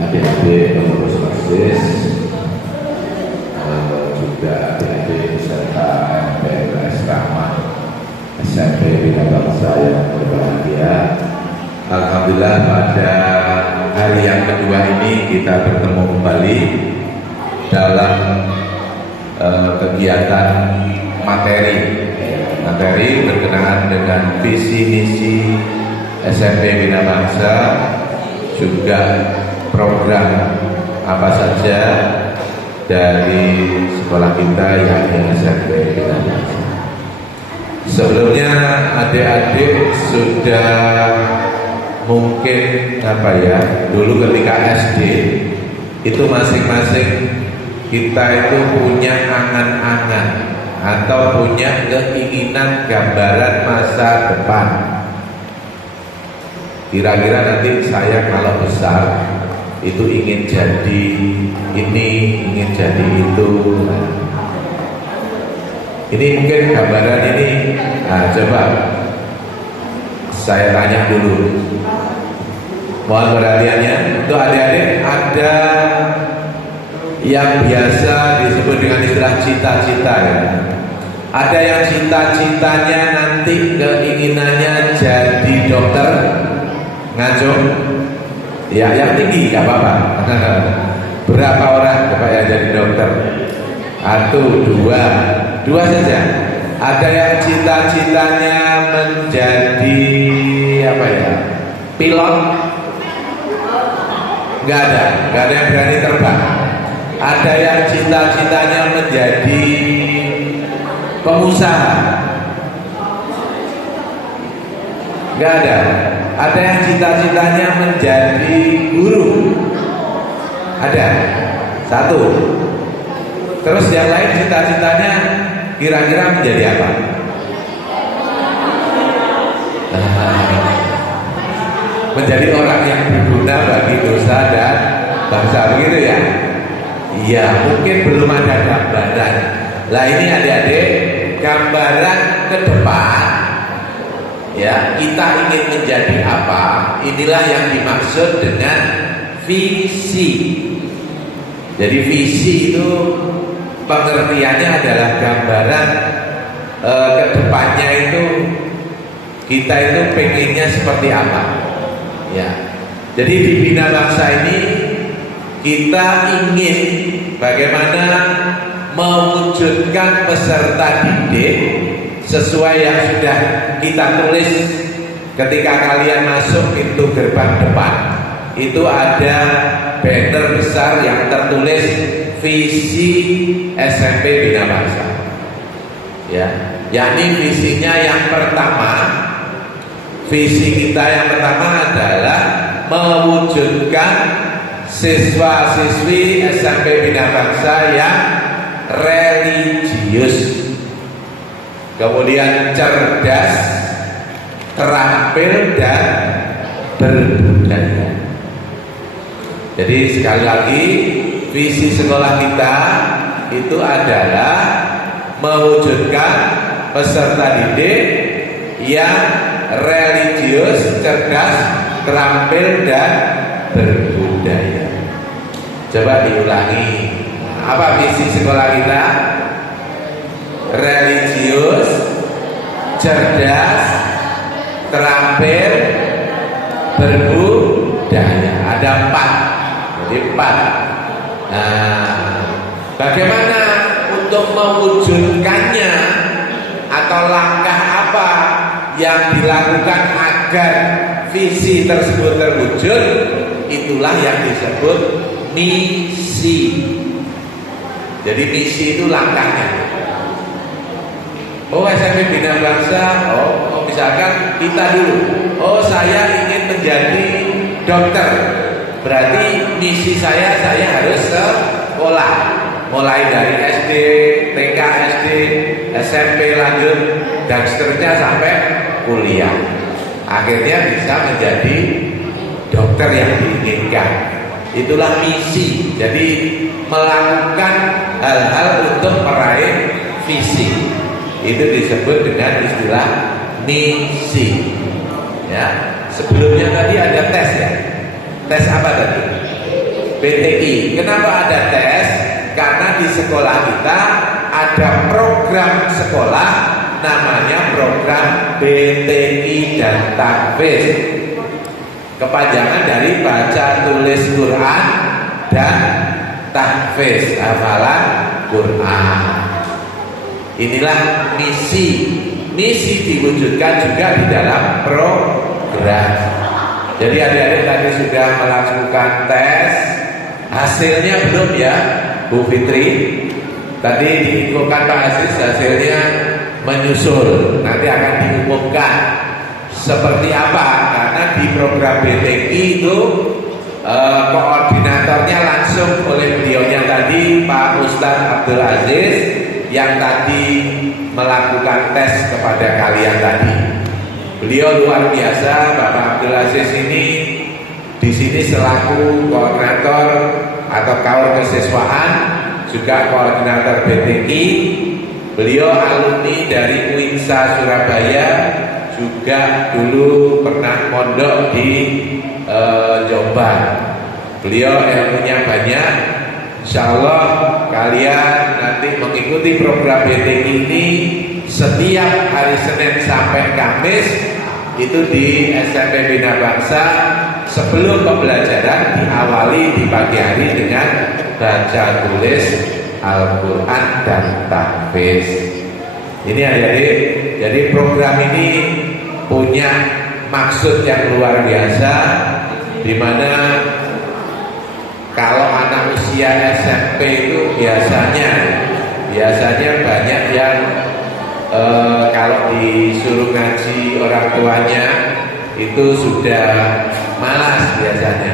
adik-adik pengurus masjid, juga adik-adik peserta MPLS Rahmat SMP Bina Bangsa yang berbahagia. Alhamdulillah pada hari yang kedua ini kita bertemu kembali dalam kegiatan materi berkenaan dengan visi misi SMP Bina Bangsa, juga program apa saja dari sekolah kita yakni SMP Bina Bangsa. Sebelumnya adik-adik sudah mungkin dulu ketika SD itu masing-masing kita itu punya angan-angan atau punya keinginan gambaran masa depan. Kira-kira nanti saya kalau besar itu ingin jadi ini, ingin jadi itu. Ini mungkin gambaran ini. Nah, coba saya tanya dulu. Mohon perhatiannya. Untuk adik-adik, ada yang biasa disebut dengan istilah cita-cita ya. Ada yang cita-citanya nanti keinginannya jadi dokter, ngaco? Ya, yang tinggi gak apa-apa. Berapa orang coba yang jadi dokter? Satu, dua saja. Ada yang cita-citanya menjadi pilot? Gak ada yang berani terbang. Ada yang cita-citanya menjadi pengusaha? Gak ada. Ada yang cita-citanya menjadi guru? Ada. Satu. Terus yang lain cita-citanya kira-kira menjadi apa? Menjadi orang yang berguna bagi dosa dan bangsa, begitu ya? Iya, mungkin belum ada gambaran. Lah ini adik-adik, gambaran ke depan ya, kita ingin menjadi apa? Inilah yang dimaksud dengan visi. Jadi visi itu pengertiannya adalah gambaran ke depannya itu kita itu pengennya seperti apa ya. Jadi di Bina Bangsa ini kita ingin bagaimana mewujudkan peserta didik sesuai yang sudah kita tulis ketika kalian masuk pintu gerbang depan. Itu ada banner besar yang tertulis visi SMP Bina Bangsa ya, yakni visinya yang pertama, visi kita yang pertama adalah mewujudkan siswa-siswi SMP Bina Bangsa yang religius, kemudian cerdas, terampil dan berbudaya. Jadi sekali lagi, visi sekolah kita itu adalah mewujudkan peserta didik yang religius, cerdas, terampil dan berbudaya. Coba diulangi. Apa visi sekolah kita? Religius, cerdas, terampil, berbudaya. Ada 4. Jadi 4. Nah, bagaimana untuk mewujudkannya atau langkah apa yang dilakukan agar visi tersebut terwujud? Itulah yang disebut misi. Jadi misi itu langkahnya. Oh, SMP Bina Bangsa, misalkan kita dulu. Oh, saya ingin menjadi dokter. Berarti misi saya harus sekolah, mulai dari SD, TK, SD, SMP lanjut dan seterusnya sampai kuliah. Akhirnya bisa menjadi dokter yang diinginkan. Itulah misi. Jadi melakukan hal-hal untuk meraih visi. Itu disebut dengan istilah misi. Ya, sebelumnya tadi ada tes ya. Tes apa tadi? BTI. Kenapa ada tes? Karena di sekolah kita ada program sekolah namanya program BTI dan tahfiz. Kepanjangan dari baca tulis Quran dan tahfiz, hafalan Quran. Inilah misi diwujudkan juga di dalam program. Jadi adik-adik tadi sudah melakukan tes, hasilnya belum ya Bu Fitri? Tadi diinfokan Pak Aziz hasilnya menyusul, nanti akan diumumkan seperti apa. Karena di program BTI itu koordinatornya langsung oleh beliaunya tadi Pak Ustadz Abdul Aziz yang tadi melakukan tes kepada kalian tadi. Beliau luar biasa, Bapak Abdul Aziz ini di sini selaku koordinator atau kawan kesiswaan, juga koordinator BTI. Beliau alumni dari UINSA Surabaya, juga dulu pernah mondok di Jombang. Beliau ilmunya banyak. Insya Allah kalian nanti mengikuti program BTI ini setiap hari Senin sampai Kamis itu di SMP Bina Bangsa. Sebelum pembelajaran diawali di pagi hari dengan baca tulis Al-Quran dan tahfiz. Ini adik-adik, jadi program ini punya maksud yang luar biasa, di mana kalau anak usia SMP itu biasanya banyak yang kalau disuruh ngaji orang tuanya itu sudah malas biasanya.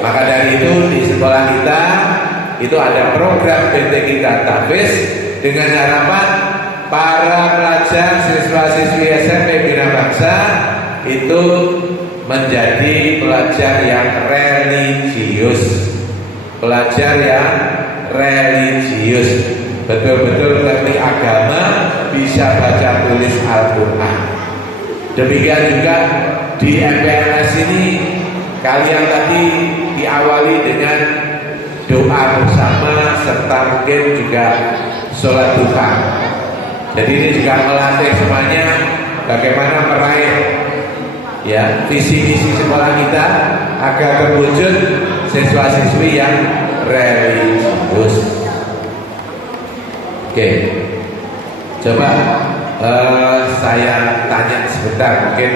Maka dari itu di sekolah kita itu ada program BTI dan tahfiz dengan harapan para pelajar siswa-siswi SMP Bina Bangsa itu menjadi pelajar yang religius, betul-betul ngerti agama, bisa baca tulis Al-Quran. Demikian juga di MPLS ini kalian tadi diawali dengan doa bersama serta mungkin juga sholat duha. Jadi ini juga melatih semuanya bagaimana meraih ya visi misi sekolah kita agar terwujud siswa-siswi yang religius. Oke, coba saya tanya sebentar, mungkin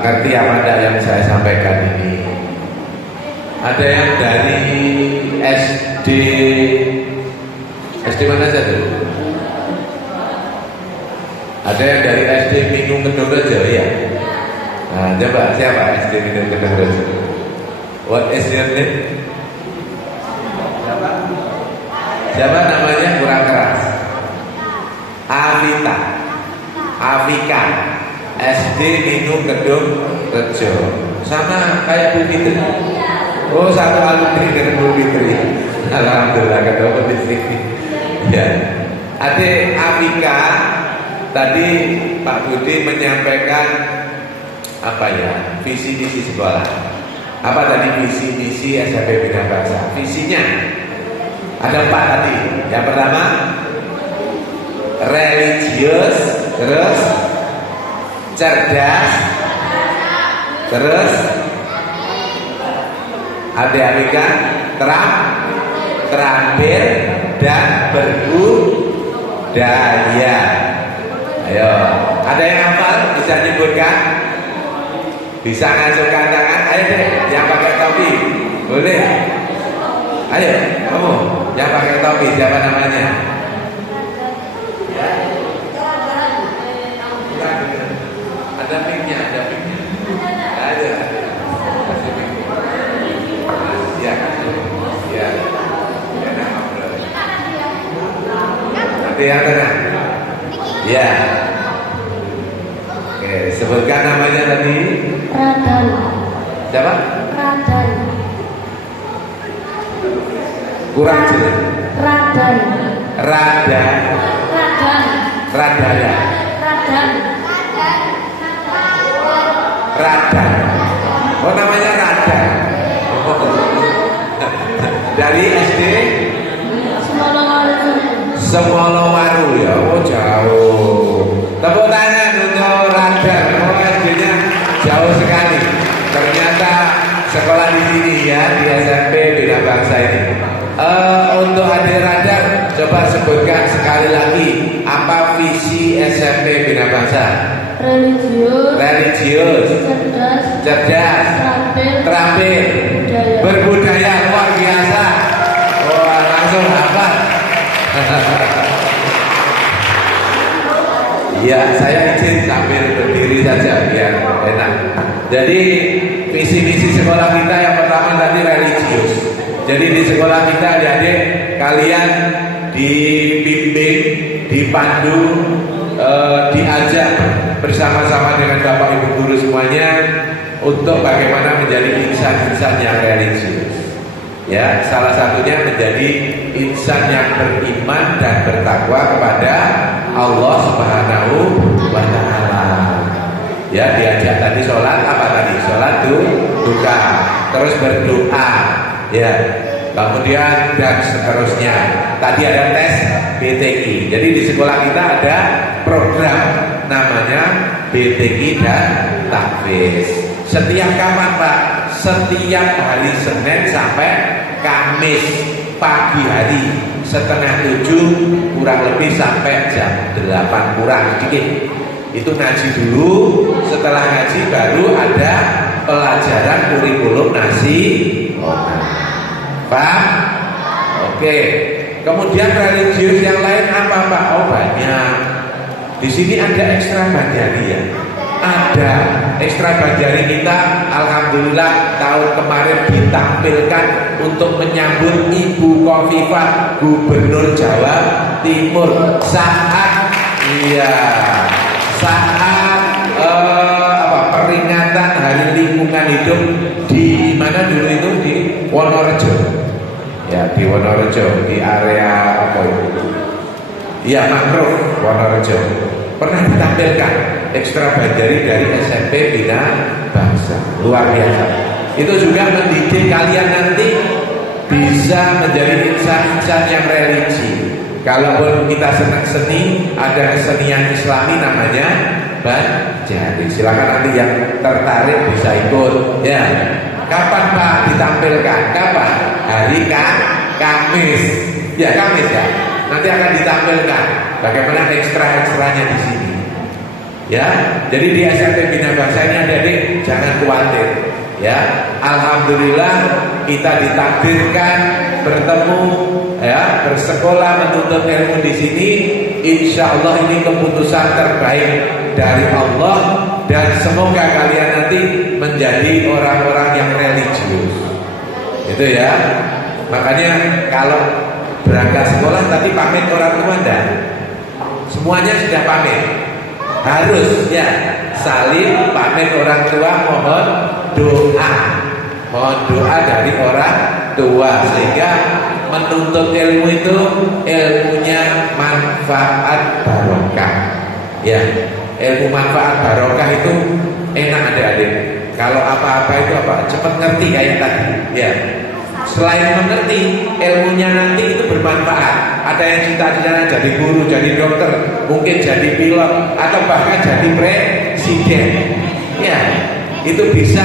ngerti apa enggak yang saya sampaikan ini. Ada yang dari SD mana saja? Ada yang dari SD Minung Kedongrejo ya? Nah, coba siapa SD Minung Kedongrejo? What is your name? Siapa namanya? Kurang keras. Avika SD Minung Kedongrejo. Sama kayak Bu Fitri. Oh, satu alumni dengan Bu Fitri. Alhamdulillah ketemu di sini. Ya, adik Avika tadi Pak Budi menyampaikan apa ya visi misi sekolah. Apa tadi visi misi SMP Bina Bangsa? Visinya ada 4 tadi. Yang pertama religius, terus cerdas, terus adik-adiknya terampil dan berbudaya. Ayo, ada yang hafal bisa nyebutkan? Bisa ngacungkan tangan? Ayo deh, yang pakai topi boleh. Ayo, kamu yang pakai topi siapa namanya? Ada mic-nya, Ayo. Ya. Nanti yang tengah. Ya. Oke, sebutkan namanya tadi. Radan. Siapa? Radan. Kurang jelas. Radan. Radan. Radan. Radana. Radan. Radan. Oh, namanya Radan. Dari SD Semolowaru. Semolowaru ya, oh jauh. Tepuk tangan untuk Radar. Oh SD-nya jauh sekali. Ternyata sekolah di sini ya, di SMP Bina Bangsa ini. Untuk adik Radar, coba sebutkan sekali lagi apa visi SMP Bina Bangsa? Religius, cerdas, terampil, berbudaya, luar biasa. Wah, langsung hafal. Ya, saya izin sambil berdiri saja biar enak. Jadi visi misi sekolah kita yang pertama tadi religius. Jadi di sekolah kita adik-adik kalian dibimbing, dipandu, diajak bersama-sama dengan Bapak Ibu guru semuanya untuk bagaimana menjadi insan-insan yang religius. Ya, salah satunya menjadi insan yang beriman dan bertakwa kepada Allah Subhanahu wa taala. Ya, diajak tadi sholat apa tadi? Sholat duka, terus berdoa, ya. Kemudian dan seterusnya. Tadi ada tes BTI. Jadi di sekolah kita ada program namanya BTI dan Tahfiz. Setiap kapan Pak? Setiap hari Senin sampai Kamis pagi hari 6:30 kurang lebih sampai jam 8 kurang sedikit. Itu ngaji dulu. Setelah ngaji baru ada pelajaran kurikulum nasional. Paham? Oke. Kemudian religius yang lain apa Pak? Oh banyak. Di sini ada ekstra bajari ya. Ada ekstra bajari kita. Alhamdulillah tahun kemarin ditampilkan untuk menyambut Ibu Khofifah Gubernur Jawa Timur saat peringatan Hari Lingkungan Hidup di mana dulu itu di Wonorejo. Ya, di Wonorejo, di area apa itu? Ya, mangrove Wonorejo. Pernah ditampilkan ekstra bajari dari SMP Bina Bangsa. Luar biasa. Itu juga mendidik kalian nanti bisa menjadi insan-insan yang religi. Kalaupun kita senang seni, ada kesenian Islami namanya bajari. Silakan nanti yang tertarik bisa ikut. Ya. Kapan Pak ditampilkan? Kapan? Hari Kamis. Ya, Kamis ya. Nanti akan ditampilkan bagaimana ekstra-ekstranya di sini. Ya, jadi di SMP Bina Bangsa ini adik-adik jangan khawatir. Ya, alhamdulillah kita ditakdirkan bertemu, ya, bersekolah menuntut ilmu di sini. Insya Allah ini keputusan terbaik dari Allah dan semoga kalian nanti menjadi orang-orang yang religius. Itu ya. Makanya kalau berangkat sekolah tadi pamit orang tua enggak? Semuanya sudah pamit. Harus ya saling pamit orang tua, mohon doa dari orang tua sehingga menuntut ilmu itu ilmunya manfaat barokah. Ya, ilmu manfaat barokah itu enak adik-adik. Kalau apa-apa itu apa? Cepat ngerti kayak tadi. Ya. Selain mengerti, ilmunya nanti itu bermanfaat. Ada yang cita-citanya jadi guru, jadi dokter, mungkin jadi pilot, atau bahkan jadi presiden. Ya, itu bisa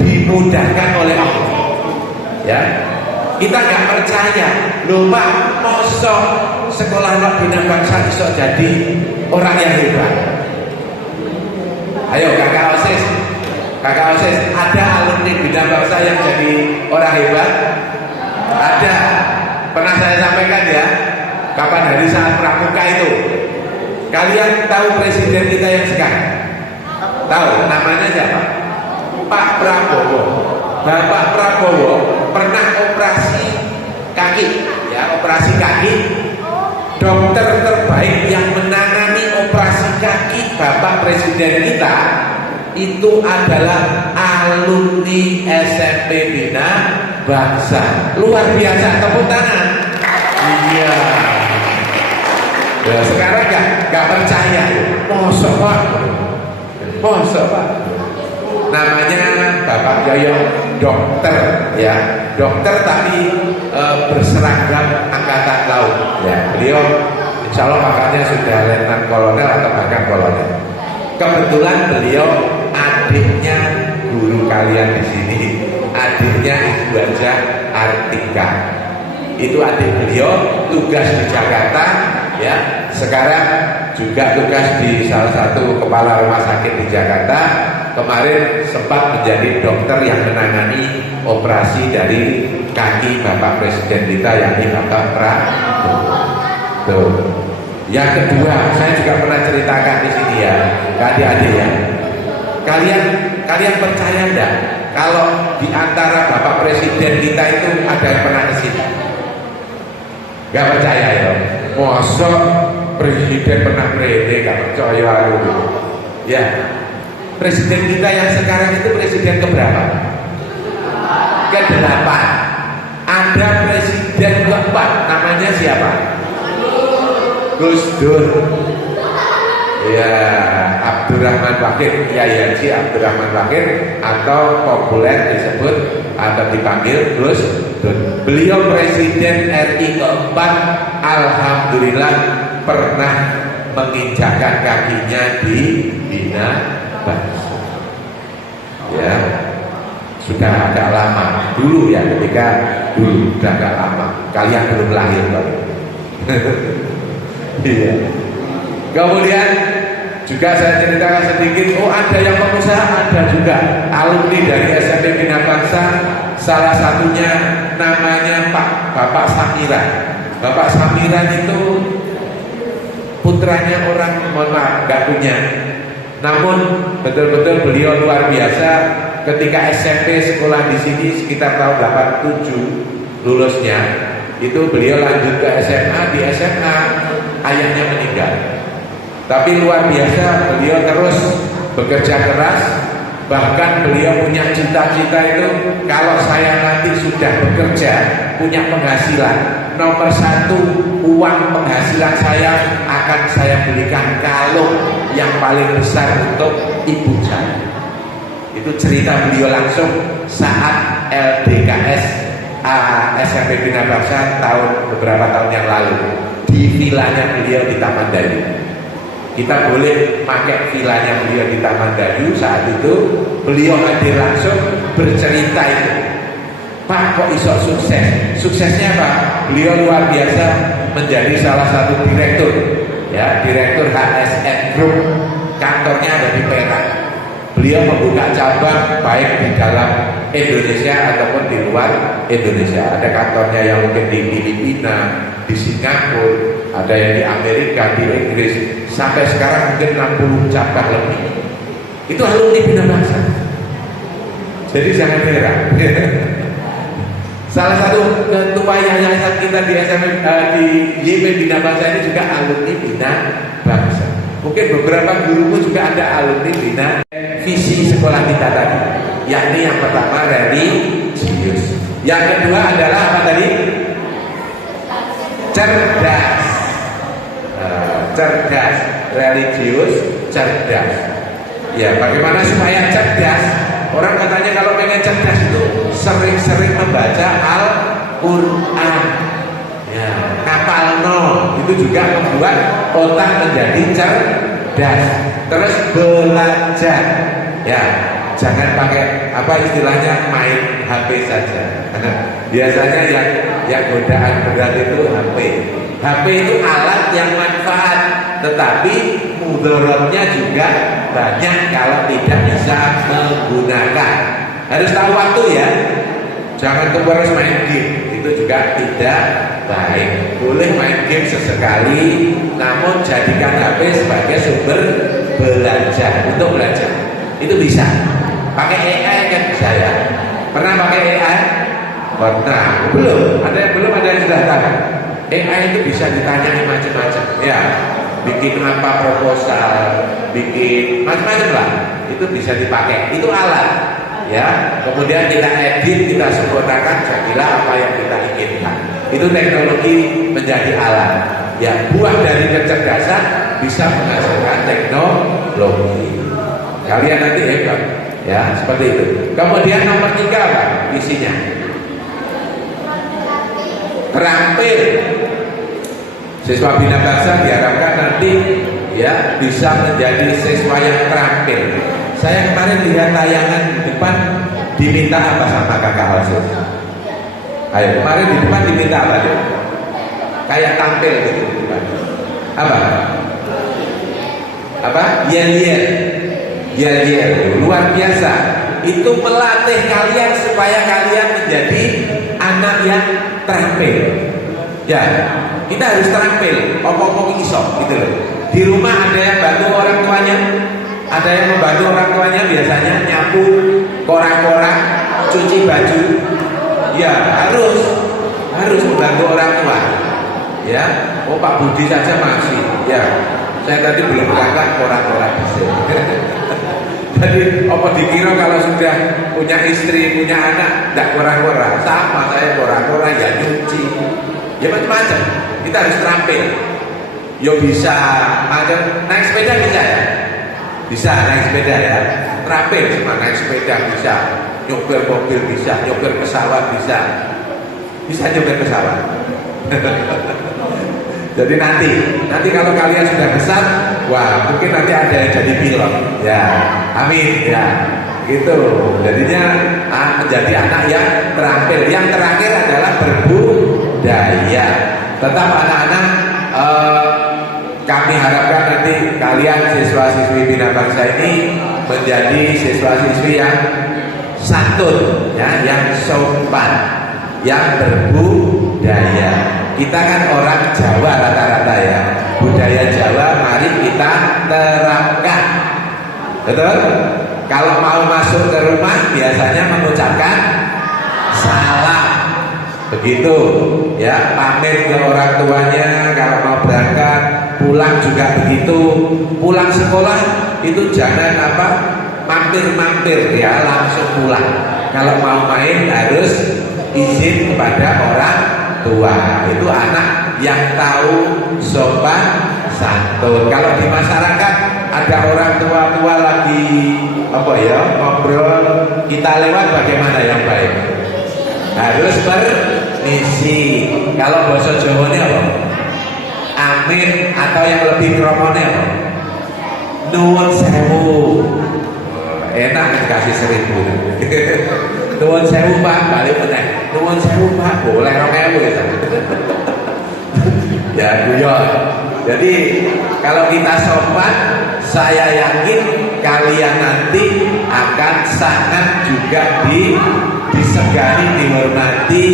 dimudahkan oleh Allah. Ya, kita nggak percaya, loh Pak, mosok sekolah Bina Bangsa bisa jadi orang yang hebat. Ayo kakak OSIS, ada alumni Bina Bangsa yang jadi orang hebat? Ada. Pernah saya sampaikan ya, kapan hari saat pramuka itu. Kalian tahu presiden kita yang sekarang? Tahu namanya siapa? Pak Prabowo. Bapak Prabowo pernah operasi kaki, ya, operasi kaki. Dokter terbaik yang menangani operasi kaki Bapak Presiden kita itu adalah alumni SMP Bina Bangsa. Luar biasa, tepuk tangan. Iya. Ya, sekarang nggak percaya. Mosok Pak. Namanya Bapak Yoyo, dokter ya, dokter tapi berseragam angkatan laut ya. Beliau insya Allah makanya sudah letnan kolonel atau bahkan kolonel. Kebetulan beliau adiknya guru kalian di sini, adiknya Ibu Haja Artika. Itu adik beliau tugas di Jakarta ya. Sekarang juga tugas di salah satu kepala rumah sakit di Jakarta. Kemarin sempat menjadi dokter yang menangani operasi dari kaki Bapak Presiden kita yakni Bapak Prabowo. Yang kedua, saya juga pernah ceritakan di sini ya, adik-adik ya. Kalian percaya enggak kalau di antara Bapak Presiden kita itu ada yang pernah ke sini? Enggak percaya ya? Masa presiden pernah berede, enggak percaya aku. Ya. Presiden kita yang sekarang itu presiden keberapa? Ke-8. Ada presiden keempat, namanya siapa? Gus Dur. Ya, Abdurrahman Wahid, Kyai Haji Abdurrahman Wahid, atau populer disebut atau dipanggil Gus Dur. Beliau presiden RI keempat, alhamdulillah pernah menginjakkan kakinya di Bina. Ya, sudah agak lama dulu ya, ketika dulu sudah agak lama. Kalian belum lahir loh. Iya. Kemudian juga saya ceritakan sedikit. Oh, ada yang pengusaha, ada juga alumni dari SMP Bina Bangsa. Salah satunya namanya Bapak Samiran. Bapak Samiran itu putranya orang, mohon maaf, nggak punya. Namun betul-betul beliau luar biasa. Ketika SMP sekolah di sini sekitar tahun 87 lulusnya, itu beliau lanjut ke SMA. Di SMA ayahnya meninggal. Tapi luar biasa, beliau terus bekerja keras. Bahkan beliau punya cita-cita itu, kalau saya nanti sudah bekerja, punya penghasilan, nomor 1 uang penghasilan saya akan saya belikan kalung yang paling besar untuk ibu saya. Itu cerita beliau langsung saat LDKS SMP Bina Bangsa beberapa tahun yang lalu di vilanya beliau di Taman Dayu. Kita boleh pakai vilanya beliau di Taman Dayu. Saat itu beliau hadir langsung bercerita itu. Pak, kok iso sukses? Suksesnya apa? Beliau luar biasa menjadi salah satu direktur, ya, direktur HSN Group. Kantornya ada di Perak. Beliau membuka cabang baik di dalam Indonesia ataupun di luar Indonesia. Ada kantornya yang mungkin di Filipina, di Singapura, ada yang di Amerika, di Inggris. Sampai sekarang mungkin 60 cabang lebih. Itu alumni Bina Bangsa. Jadi jangan heran. Salah satu ketua yayasan kita di di YP Bina Bangsa ini juga alumni Bina Bangsa. Mungkin beberapa gurumu juga ada alumni Bina. Visi sekolah kita tadi, yakni yang pertama religius, yang kedua adalah apa tadi? Cerdas. Cerdas, religius, cerdas. Ya, bagaimana supaya cerdas? Orang katanya kalau pengen cerdas itu sering-sering membaca Al-Quran. Ya, kapal itu juga membuat otak menjadi cerdas. Terus belajar. Ya, jangan pakai apa istilahnya main HP saja. Biasanya yang godaan berat itu HP. HP itu alat yang manfaat, tetapi mudaratnya juga banyak kalau tidak bisa menggunakan. Harus tahu waktu ya. Jangan terus main game, itu juga tidak baik. Boleh main game sesekali, namun jadikan HP sebagai sumber belajar, untuk belajar. Itu bisa. Pakai AI kan bisa ya. Pernah pakai AI? Pernah. Belum. Ada yang sudah tahu. AI itu bisa ditanyai macam-macam, ya, bikin apa proposal, bikin macam-macam lah, itu bisa dipakai, itu alat, ya. Kemudian kita edit, kita sempurnakan, jadilah apa yang kita inginkan. Itu teknologi menjadi alat, ya. Buah dari kecerdasan bisa menghasilkan teknologi. Kalian nanti hebat, Ya, seperti itu. Kemudian nomor 3 apa isinya? Terampil. Siswa Bina Bangsa diharapkan nanti ya bisa menjadi siswa yang terampil. Saya kemarin lihat tayangan di depan diminta apa sama kakak Alsus? Ayo, kemarin di depan diminta apa dia? Kayak tampil gitu di depan. Apa? Apa? Yel-yel. Yel-yel. Luar biasa. Itu melatih kalian supaya kalian menjadi anak yang terampil. Ya, kita harus terampil. Opo-opo iso gitu loh. Di rumah ada yang bantu orang tuanya, ada yang membantu orang tuanya biasanya nyapu, korak-korak, cuci baju. Ya, harus membantu orang tua. Ya, oh Pak Budi saja masih. Ya, saya tadi belum berangkat korak-korak bisa. Jadi apa dikira kalau sudah punya istri, punya anak, tidak korak-korak? Sama saya korak-korak ya nyuci. Ya macam-macam. Kita harus terampil. Yo bisa macam naik sepeda bisa ya? Bisa naik sepeda ya. Terampil cuma naik sepeda bisa. Nyopir mobil bisa, nyopir pesawat bisa. Bisa nyopir pesawat. Jadi nanti kalau kalian sudah besar, wah mungkin nanti ada yang jadi pilot. Ya, amin ya. Gitu. Jadinya menjadi anak yang terampil. Yang terakhir adalah berbudaya. Tetap anak-anak kami harapkan nanti kalian siswa-siswi Bina Bangsa ini menjadi siswa-siswi yang santun, ya, yang sopan, yang berbudaya. Kita kan orang Jawa rata-rata ya. Budaya Jawa mari kita terapkan. Betul? Kalau mau masuk ke rumah biasanya mengucapkan salam. Begitu ya, pamit ke orang tuanya kalau mau berangkat, pulang juga begitu. Pulang sekolah itu jangan mampir-mampir ya, langsung pulang. Kalau mau main harus izin kepada orang tua. Itu anak yang tahu sopan santun. Kalau di masyarakat ada orang tua lagi ngobrol, kita lewat bagaimana yang baik? Harus permisi. Kalau bahasa Jawanya apa? Amin, atau yang lebih kromone apa? Nuwun sewu. Enak dikasih 1000. Nuwun sewu Pak, balik meneh. Nuwun sewu Pak, boleh 2000 ya. Ya guyon. Jadi kalau kita sopan, saya yakin kalian nanti akan sangat juga disegani, dihormati,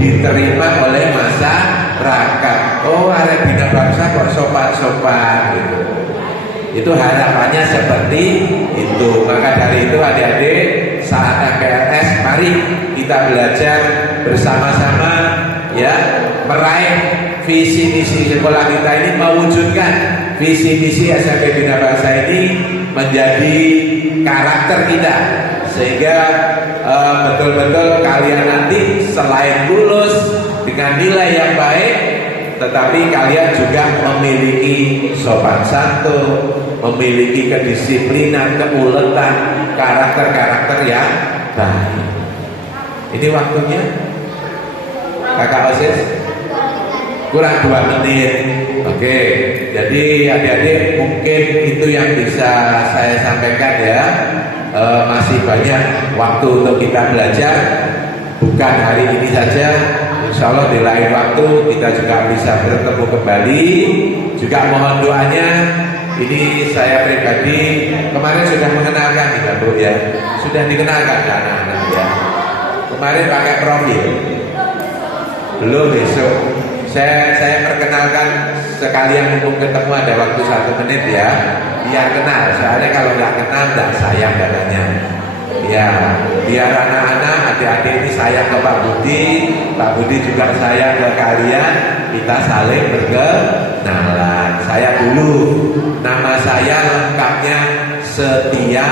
diterima oleh masyarakat. Oh, arek Bina Bangsa kok sopan-sopan gitu. Itu harapannya seperti itu. Maka dari itu adik-adik, saat PLS mari kita belajar bersama-sama ya, meraih visi misi sekolah kita ini, mewujudkan visi misi SMP Bina Bangsa ini menjadi karakter kita, sehingga betul-betul kalian nanti selain lulus dengan nilai yang baik, tetapi kalian juga memiliki sopan santun, memiliki kedisiplinan, keuletan, karakter-karakter yang baik. Ini waktunya Kakak Osis kurang 2 menit. Oke, jadi adik-adik mungkin itu yang bisa saya sampaikan ya. Masih banyak waktu untuk kita belajar, bukan hari ini saja. Insya Allah di lain waktu kita juga bisa bertemu kembali. Juga mohon doanya. Ini saya pribadi kemarin sudah mengenalkan nih Bu ya, sudah dikenalkan ke anak-anak ya. Kemarin pakai profil, belum besok. Saya perkenalkan sekalian, mumpung ketemu ada waktu 1 menit ya, biar kenal. Soalnya kalau nggak kenal nggak sayang katanya. Ya, biar anak-anak, adik-adik ini sayang ke Pak Budi, Pak Budi juga sayang ke kalian. Kita saling berkenalan. Saya dulu, nama saya lengkapnya Setia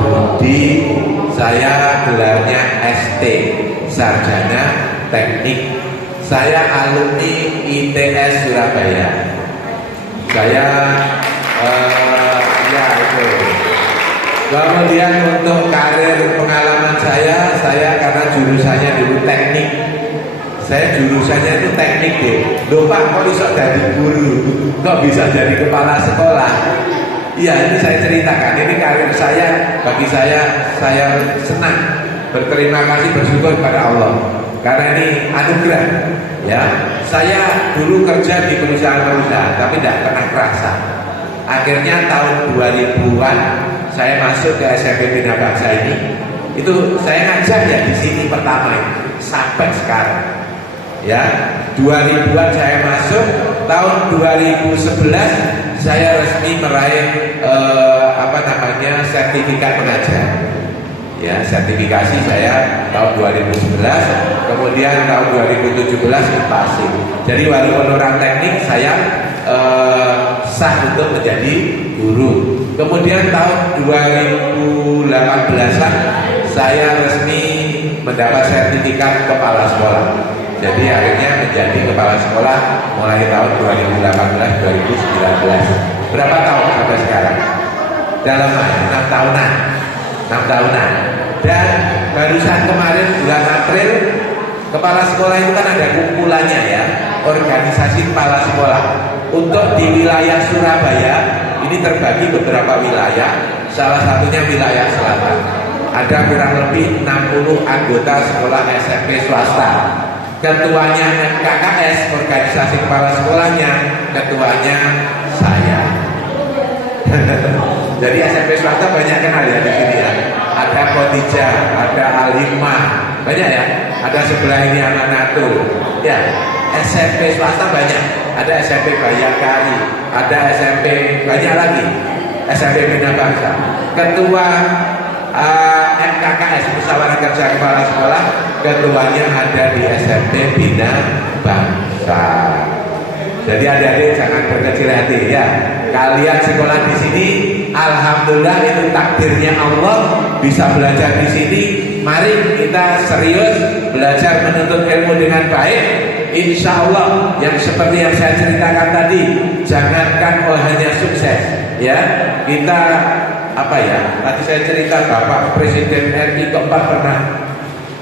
Budi. Saya gelarnya ST, Sarjana Teknik. Saya alumni ITS Surabaya. Saya ya itu Kemudian untuk karir pengalaman saya karena jurusannya dulu teknik. Saya jurusannya itu teknik deh. Loh Pak, kok bisa jadi guru? Kok bisa jadi kepala sekolah? Iya, ini saya ceritakan. Ini karir saya, bagi saya senang, berterima kasih, bersyukur kepada Allah. Karena ini anugerah. Ya, saya dulu kerja di perusahaan-perusahaan, tapi tidak pernah kerasa. Akhirnya tahun 2000-an saya masuk ke SMP Bina Bangsa ini. Itu saya ngajar ya di sini pertama ini, sampai sekarang. Ya, 2000-an saya masuk, tahun 2011 saya resmi meraih sertifikat mengajar. Ya, sertifikasi saya tahun 2011, kemudian tahun 2017 passing. Jadi walaupun orang teknik saya sah untuk menjadi guru. Kemudian tahun 2018-an saya resmi mendapat sertifikat kepala sekolah. Jadi akhirnya menjadi kepala sekolah mulai tahun 2018-2019. Berapa tahun sampai sekarang? Dalam 6 tahunan. 6 tahunan. Dan barusan kemarin bulan April, kepala sekolah itu kan ada kumpulannya ya, organisasi kepala sekolah. Untuk di wilayah Surabaya ini terbagi beberapa wilayah, salah satunya wilayah selatan. Ada kurang lebih 60 anggota sekolah SMP swasta. Ketuanya MKKS, organisasi kepala sekolahnya, ketuanya saya. Jadi SMP swasta banyak kenal ya di sini ya. Ada Khadijah, ada Al-Hikmah, banyak ya. Ada sebelah ini Amanatul. Ya, SMP swasta banyak. Ada SMP Bayangkari, ada SMP banyak lagi. SMP Bina Bangsa. Ketua MKKS Musyawarah Kerja Kepala Sekolah, ketuanya ada di SMP Bina Bangsa. Jadi adik-adik jangan berkecil hati ya. Kalian sekolah di sini, alhamdulillah itu takdirnya Allah bisa belajar di sini. Mari kita serius belajar menuntut ilmu dengan baik. Insya Allah yang seperti yang saya ceritakan tadi, jangankan hanya sukses, ya kita tadi saya cerita Bapak Presiden RI keempat pernah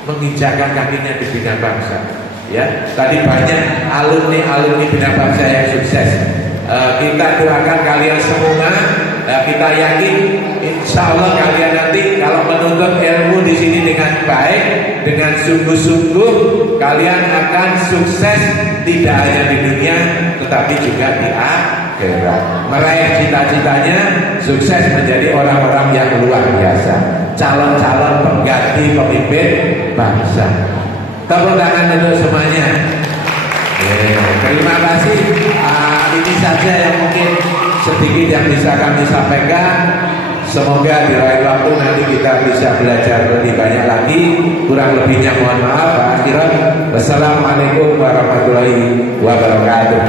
menginjakkan kakinya di Bina Bangsa. Ya, tadi banyak alumni Bina Bangsa yang sukses. Kita doakan kalian semua. Kita yakin, insya Allah kalian nanti kalau menuntut ilmu di sini dengan baik, dengan sungguh-sungguh, kalian akan sukses tidak hanya di dunia, tetapi juga di akhirat. Meraih cita-citanya, sukses menjadi orang-orang yang luar biasa, calon-calon pengganti pemimpin bangsa. Tepuk tangan untuk semuanya. Terima kasih. Ini saja yang mungkin sedikit yang bisa kami sampaikan. Semoga di lain waktu nanti kita bisa belajar lebih banyak lagi. Kurang lebihnya mohon maaf. Akhirnya wassalamualaikum warahmatullahi wabarakatuh.